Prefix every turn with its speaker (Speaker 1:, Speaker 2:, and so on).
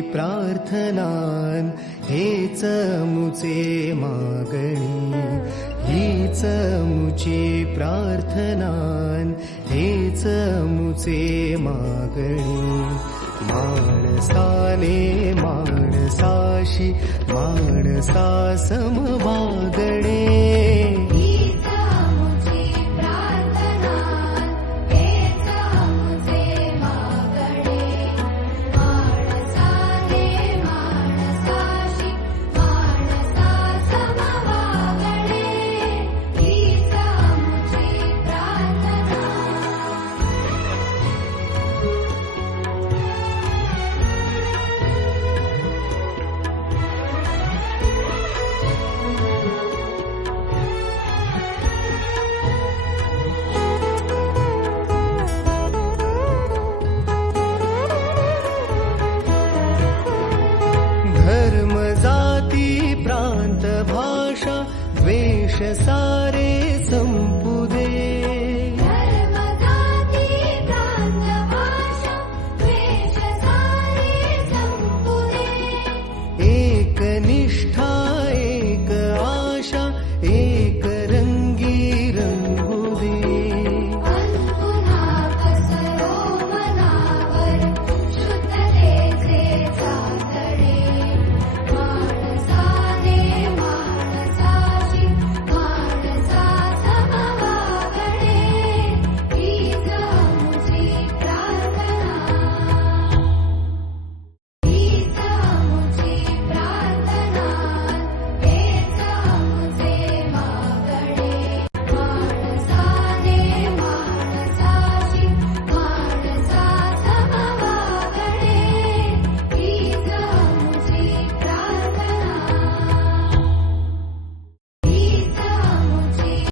Speaker 1: प्रार्थनान हेच मुचे मागणी. हीच मुची प्रार्थनान हेच मुचे मागणी. माणसाने माणसाशी माणसा समवागणे सारे